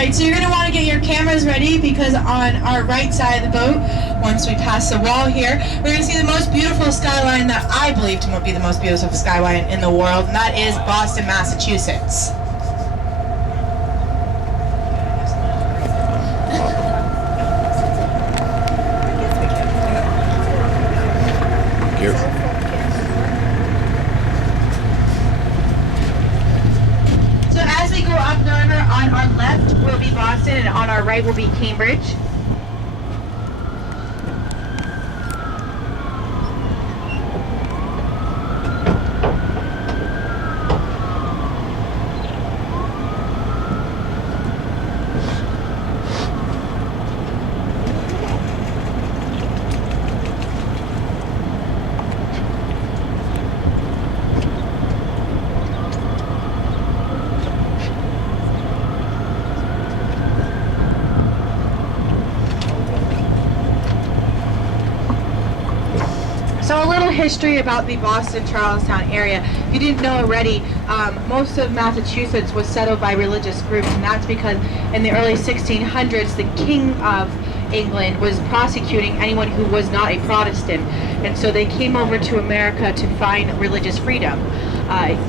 Alright, so you're going to want to get your cameras ready because on our right side of the boat, once we pass the wall here, we're going to see the most beautiful skyline that I believe to be the most beautiful skyline in the world, and that is Boston, Massachusetts. On our left will be Boston, and on our right will be Cambridge. So a little history about the Boston-Charlestown area. If you didn't know already, most of Massachusetts was settled by religious groups, and that's because in the early 1600s, the King of England was prosecuting anyone who was not a Protestant, and so they came over to America to find religious freedom.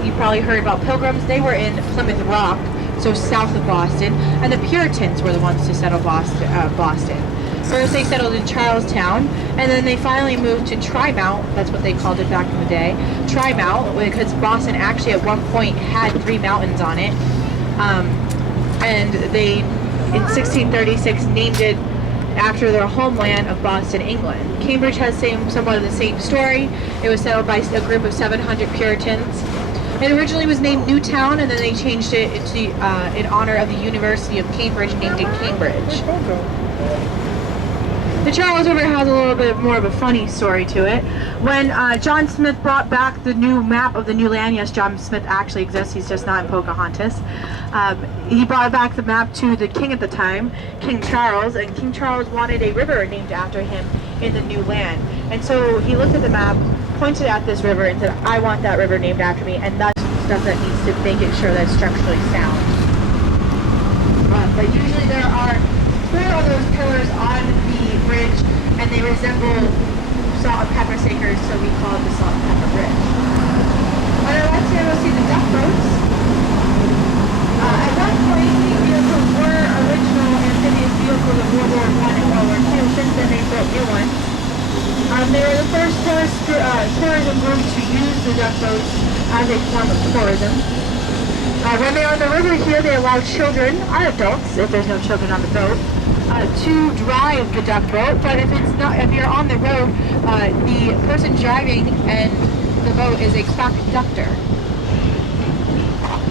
You probably heard about Pilgrims. They were in Plymouth Rock, so south of Boston, and the Puritans were the ones to settle Boston. First they settled in Charlestown, and then they finally moved to Trymount. That's what they called it back in the day. Trymount, because Boston actually at one point had 3 mountains on it. And they, in 1636, named it after their homeland of Boston, England. Cambridge has somewhat of the same story. It was settled by a group of 700 Puritans. It originally was named Newtown, and then they changed it in honor of the University of Cambridge, named it Cambridge. The Charles River has a little bit more of a funny story to it. When John Smith brought back the new map of the new land, yes, John Smith actually exists, he's just not in Pocahontas. He brought back the map to the king at the time, King Charles, and King Charles wanted a river named after him in the new land. And so he looked at the map, pointed at this river, and said, I want that river named after me, and that's stuff that needs to make it sure that it's structurally sound. But usually there are 4 of those pillars on the bridge, and they resemble salt and pepper shakers, so we call it the Salt and Pepper Bridge. On our left here, we'll see the duck boats. At one point, these vehicles were original amphibious vehicles of World War I and World War II. Since then, they built new ones. They were the first tourism group to use the duck boats as a form of tourism. When they're on the river here, they allow children, or adults, if there's no children on the boat, to drive the duck boat. But if you're on the road, the person driving and the boat is a conductor.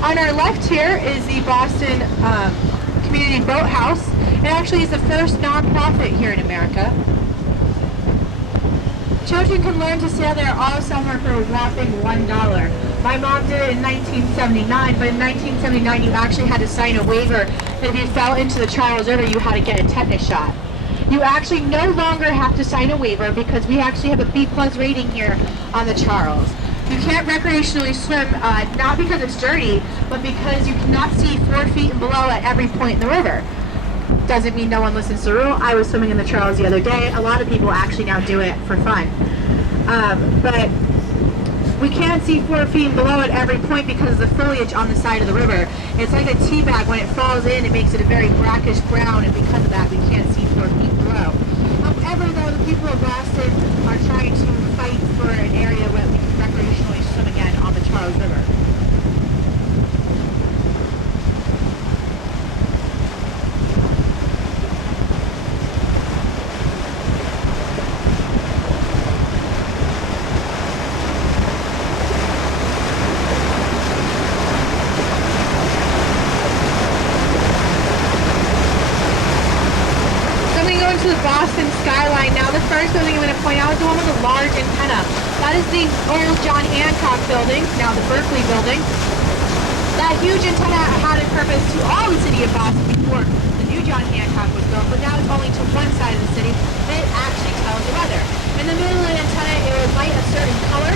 On our left here is the Boston Community Boathouse. It actually is the first nonprofit here in America. Children can learn to sail there all summer for a whopping $1. My mom did it in 1979, but in 1979 you actually had to sign a waiver that if you fell into the Charles River you had to get a tetanus shot. You actually no longer have to sign a waiver because we actually have a B+ rating here on the Charles. You can't recreationally swim, not because it's dirty, but because you cannot see 4 feet and below at every point in the river. Doesn't mean no one listens to the rule. I was swimming in the Charles the other day. A lot of people actually now do it for fun. But we can't see 4 feet and below at every point because of the foliage on the side of the river. It's like a tea bag. When it falls in, it makes it a very brackish brown, and because of that, we can't see 4 feet below. However, though, the people of Boston are trying to fight for an area where we can recreationally swim again on the Charles River. To the Boston skyline. Now the first building I'm going to point out is the one with the large antenna. That is the old John Hancock building, now the Berkeley building. That huge antenna had a purpose to all the city of Boston before the new John Hancock was built, but now it's only to one side of the city. It actually tells the weather. In the middle of the antenna, it will light a certain color.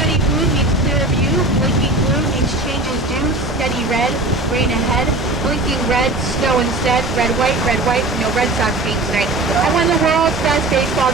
Steady blue means clear view. Blinking blue means changes due. Steady red, rain ahead. A blinking red snow instead. Red, white, no Red Sox game tonight. I won the world's best baseball